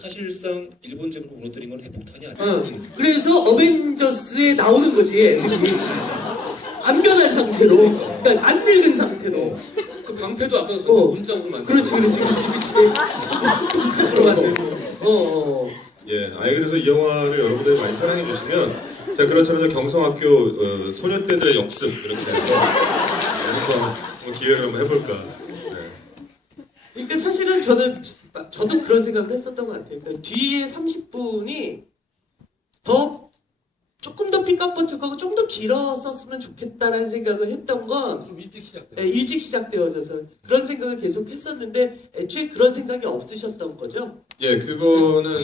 사실상 일본적으로 무너뜨린 건 핵폭탄이 아니야. 그래서 어벤져스에 나오는 거지, 애들이. 안 변한 상태로. 그러니까 안 늙은 상태로. 그 방패도 아까 문자로 만든. 그렇지. 문자로 만들고. 예, 그래서 이 영화를 여러분들이 많이 사랑해 주시면, 자, 그렇잖아요. 경성학교 소녀떼들의 역습 이렇게 해서 한번 기회를 한번 해볼까. 네. 그러니까 사실은 저도 그런 생각을 했었던 것 같아요. 그러니까 뒤에 30분이 조금 더 삐까뻔쩍하고 좀 더 길었었으면 좋겠다라는 생각을 했던 건 좀 일찍 시작돼. 네, 일찍 시작되어져서 그런 생각을 계속 했었는데 애초에 그런 생각이 없으셨던 거죠? 예, 그거는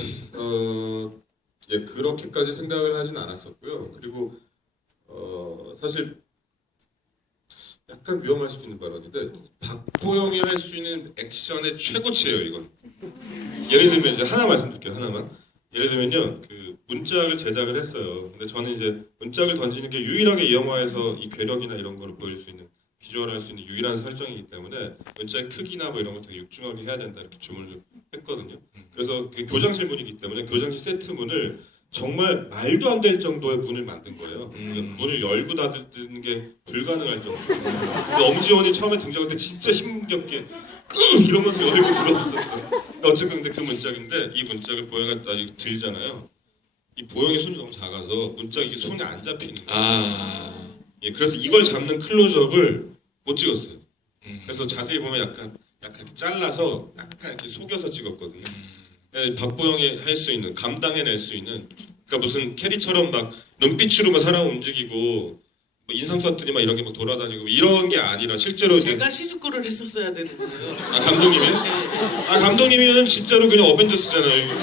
그렇게까지 생각을 하진 않았었고요. 그리고 사실 약간 위험할 수도 있는 발언인데 박보영이 할 수 있는 액션의 최고치예요, 이건. 예를 들면 이제 하나 말씀드릴게요, 하나만. 예를 들면요, 그 문짝을 제작을 했어요. 근데 저는 이제 문짝을 던지는 게 유일하게 이 영화에서 이 괴력이나 이런 거를 보일 수 있는, 비주얼할 수 있는 유일한 설정이기 때문에 문짝의 크기나 뭐 이런 거 되게 육중하게 해야 된다 이렇게 주문을 했거든요. 그래서 그게 교장실 문이기 때문에 교장실 세트 문을 정말 말도 안 될 정도의 문을 만든 거예요. 문을 열고 닫는 게 불가능할 정도. 근데 엄지원이 처음에 등장할 때 진짜 힘겹게 이러면서 열고 들어왔었어요. 어쨌든 근데 그 문짝인데 이 문짝을 보영이가 아직 들잖아요. 이 보영이 손이 너무 작아서 문짝이 이게 손에 안 잡히는 거예요. 예, 그래서 이걸 잡는 클로즈업을 못 찍었어요. 그래서 자세히 보면 약간 이렇게 잘라서 약간 이렇게 속여서 찍었거든요. 예, 박보영이 할 수 있는, 감당해낼 수 있는, 그러니까 무슨 캐리처럼 막 눈빛으로 막 사람 움직이고 뭐 인상 썼더니 막 이런 게 막 돌아다니고 이런 게 아니라 실제로 제가 시즈코를 했었어야 되는 거예요. 감독님이요? 감독님이면 진짜로 그냥 어벤져스잖아요.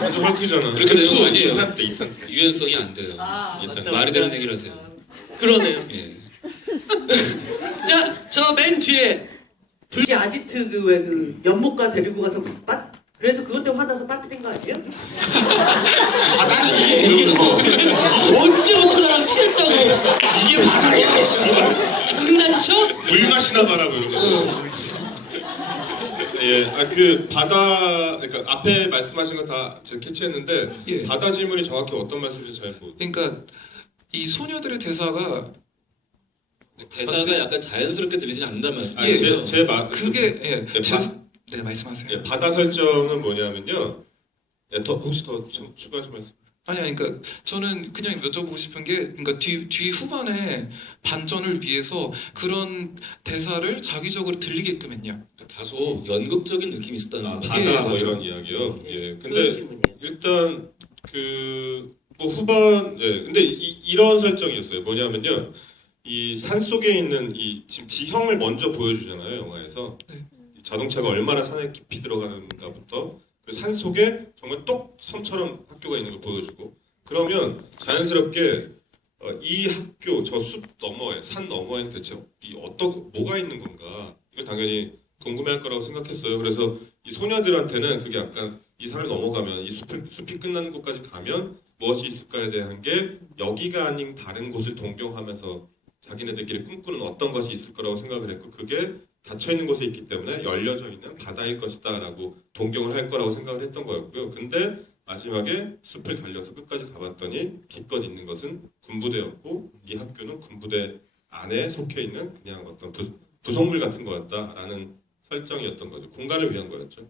완전 헐크잖아. 그렇게 되는 거 아니에요. 2탄 때 2탄 때. 유연성이 안 돼요. 맞다. 말이 되는 얘기를 하세요. 그러네요. 예. 자, 저 맨 뒤에 불기 아지트 그 연못가 데리고 가서 그래서 그것 때문에 화나서 빠뜨린 거 아니에요? 바닥이 이러면서 언제부터 나랑 친했다고? 이게 바닥이야, 씨. 장난쳐? 물 마시나 봐라고 이러면서. 예, 그 바다, 그러니까 앞에 말씀하신 거 다 제가 캐치했는데 예. 바다 질문이 정확히 어떤 말씀인지 잘 모르겠어요. 그러니까 이 소녀들의 대사가 대사가 약간 자연스럽게 들리지 않는다는 아니, 말씀이죠. 제 말, 그게 네, 네 말씀하세요. 예, 바다 설정은 뭐냐면요. 예, 혹시 더 추가하실 말씀? 아니 그러니까 저는 그냥 여쭤보고 싶은 게 그러니까 뒤 후반에 반전을 위해서 그런 대사를 자기적으로 들리게끔 했냐. 다소 연극적인 느낌이 있었다는 거죠. 예, 바다 뭐 맞죠. 이런 이야기요. 예, 그 근데 질문이에요. 일단 뭐 후반 근데 이런 설정이었어요. 뭐냐면요. 이 산 속에 있는 이 지금 지형을 먼저 보여주잖아요, 영화에서. 네. 자동차가 얼마나 산에 깊이 들어가는가부터 그 산 속에 정말 똑 섬처럼 학교가 있는 걸 보여주고 그러면 자연스럽게 이 학교 저 숲 너머에 산 너머에 대체 뭐가 있는 건가 이걸 당연히 궁금해할 거라고 생각했어요. 그래서 이 소녀들한테는 그게 약간 이 산을 넘어가면 이 숲이 끝나는 곳까지 가면 무엇이 있을까에 대한 게 여기가 아닌 다른 곳을 동경하면서 자기네들끼리 꿈꾸는 어떤 것이 있을 거라고 생각을 했고 그게 닫혀있는 곳에 있기 때문에 열려져 있는 바다일 것이다 라고 동경을 할 거라고 생각을 했던 거였고요. 근데 마지막에 숲을 달려서 끝까지 가봤더니 기껏 있는 것은 군부대였고 이 학교는 군부대 안에 속해 있는 그냥 어떤 부속물 같은 거였다라는 설정이었던 거죠. 공간을 위한 거였죠.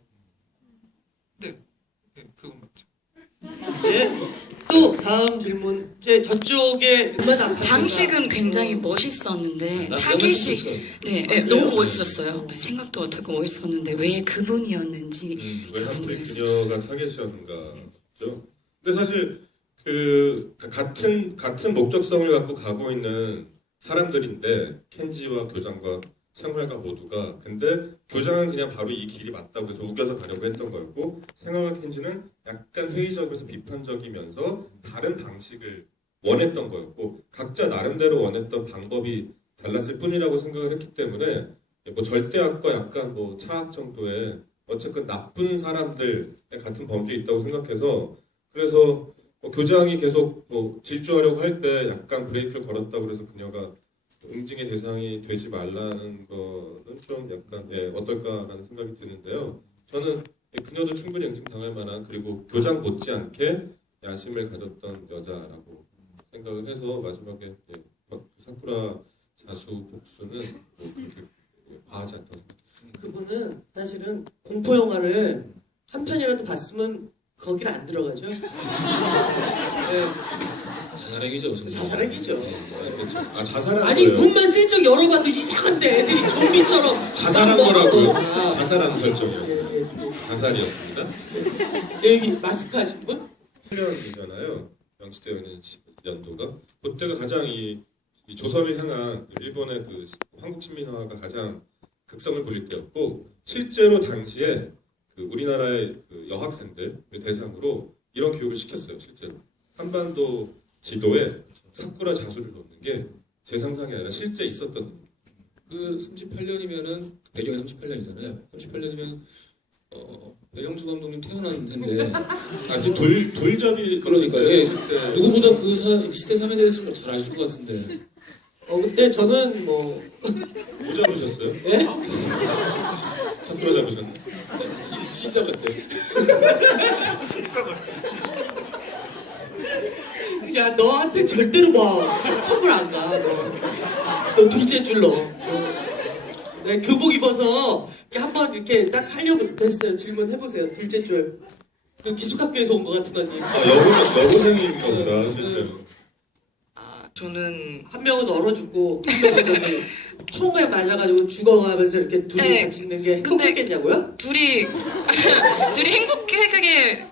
네, 그건 맞죠. 네. 또 다음 질문. 저쪽에 방식은 굉장히 멋있었는데 나 타겟이 네, 네, 맞아요. 너무 멋있었어요. 생각도 어떻게 멋있었는데 왜 그분이었는지 왜 하필 궁금했어요. 그녀가 타겟이었는가죠. 근데 사실 같은 목적성을 갖고 가고 있는 사람들인데 켄지와 교장과 생활가 모두가 근데 교장은 그냥 바로 이 길이 맞다고 해서 우겨서 가려고 했던 거였고 생활가 켄지는 약간 회의적이면서 비판적이면서 다른 방식을 원했던 거였고 각자 나름대로 원했던 방법이 달랐을 뿐이라고 생각을 했기 때문에 뭐 절대악과 약간 뭐 차악 정도의 어쨌든 나쁜 사람들의 같은 범주에 있다고 생각해서 그래서 교장이 계속 뭐 질주하려고 할 때 약간 브레이크를 걸었다고 그래서 그녀가 응징의 대상이 되지 말라는 거는 좀 약간 어떨까라는 생각이 드는데요. 저는 그녀도 충분히 응징당할 만한 그리고 교장 못지않게 야심을 가졌던 여자라고 생각을 해서 마지막에 사쿠라 자수 복수는 뭐 그렇게 과하지 않다고 생각했습니다. 그분은 사실은 공포 영화를 한 편이라도 봤으면 거길 안 들어가죠. 네, 자살행위죠. 정말. 자살행위죠. 네. 아 자살한 아니 거예요. 문만 슬쩍 열어봐도 이상한데 애들이 좀비처럼 자살한 막 거라고요. 먹어. 자살한 설정이었어요. 예, 예, 자살이었습니다. 예. 여기 마스크 하신 분? 8년이잖아요. 양치되어 있는 연도가 그때가 가장 이 조선을 향한 일본의 그 한국 시민화가 가장 극성을 부릴 때였고 실제로 당시에 그 우리나라의 그 여학생들 대상으로 이런 교육을 시켰어요. 실제로 한반도 지도에 사쿠라 자수를 놓는 게 제 상상이 아니라 실제 있었던 그 38년이면은 배경이 38년이잖아요. 38년이면 배영주 감독님 태어난 해인데 아니 돌잡이 그러니까요. 예. 했을 때 누구보다 그 시대 사회에 대해서 잘 아실 것 같은데. 근데 저는 뭐 뭐 잡으셨어요? 예? 사쿠라 잡으셨나요? 신사 같대. 야 너한테 절대로 뭐 선물 안 가. 너 둘째 줄로. 네, 교복 입어서 이렇게 한번 이렇게 딱 하려고 됐어요. 질문 해보세요. 둘째 줄. 그 기숙학교에서 온 것 같은 언니. 여고생인가 보다 실제로. 저는 한 명은 얼어 죽고 한 명은 저기 총에 맞아가지고 죽어가면서 이렇게 둘이 네. 같이 있는 게 근데- 행복했겠냐고요? 둘이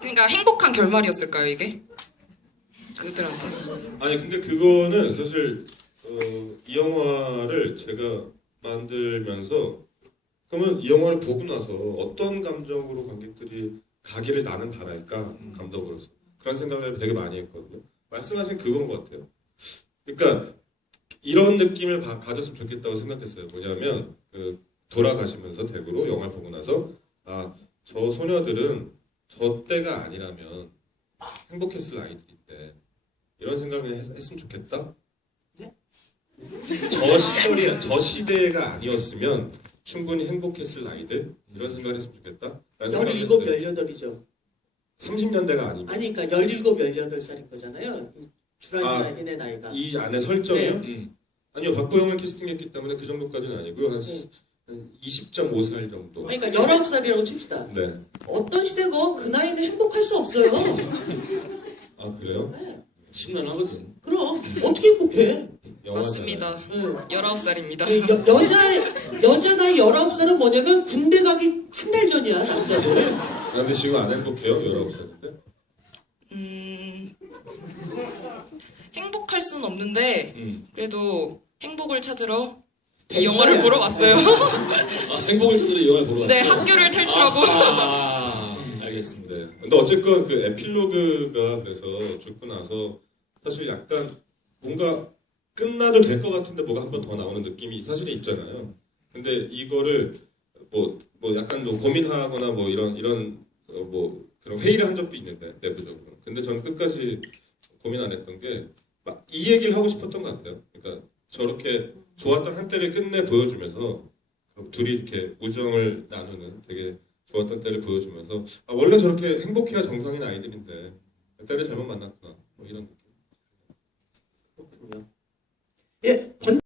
그러니까 행복한 결말이었을까요 이게? 그들한테. 아니 근데 그거는 사실 이 영화를 제가 만들면서 그러면 이 영화를 보고 나서 어떤 감정으로 관객들이 가기를 나는 바랄까 감독으로서 그런 생각을 되게 많이 했거든요. 말씀하신 그건 것 같아요. 그러니까 이런 느낌을 가졌으면 좋겠다고 생각했어요. 뭐냐면 돌아가시면서 대구로 영화를 보고 나서 저 소녀들은 저 때가 아니라면 행복했을 아이들인데 이런 생각을 했으면 좋겠다. 저 시대가 아니었으면 충분히 행복했을 아이들 이런 생각을 했으면 좋겠다. 17, 18이죠. 30년대가 아니고 아니 그러니까 17, 18살인 거잖아요. 주라기 나이네 나이가. 이 안에 설정이요? 네. 아니요, 박보영을 캐스팅했기 때문에 그 정도까지는 아니고요. 한 네. 20.5살 정도. 그러니까 19살이라고 칩시다. 네. 어떤 시대건 그 나이는 행복할 수 없어요. 아 그래요? 심란하거든. 그럼 어떻게 행복해? 영화잖아요. 맞습니다. 네. 19살입니다. 여자 나이 19살은 뭐냐면 군대 가기 한 달 전이야 남자들. 근데 지금 안 행복해요? 19살인데? 행복할 수는 없는데 그래도 행복을 찾으러 이 됐어요. 영화를 보러 왔어요. 행복을 찾으러 이 영화를 보러 왔어요. 네, 학교를 탈출하고. 알겠습니다. 네. 근데 어쨌건 그 에필로그가 그래서 죽고 나서 사실 약간 뭔가 끝나도 될 것 같은데 뭐가 한 번 더 나오는 느낌이 사실은 있잖아요. 근데 이거를 뭐 약간 뭐 고민하거나 뭐 이런 뭐 그런 회의를 한 적도 있는데 내부적으로. 근데 저는 끝까지 고민 안 했던 게 막 이 얘기를 하고 싶었던 것 같아요. 그러니까 저렇게 좋았던 한때를 끝내 보여주면서 둘이 이렇게 우정을 나누는 되게 좋았던 때를 보여주면서 원래 저렇게 행복해야 정상인 아이들인데 때를 잘못 만났구나 뭐 이런 느낌. 예,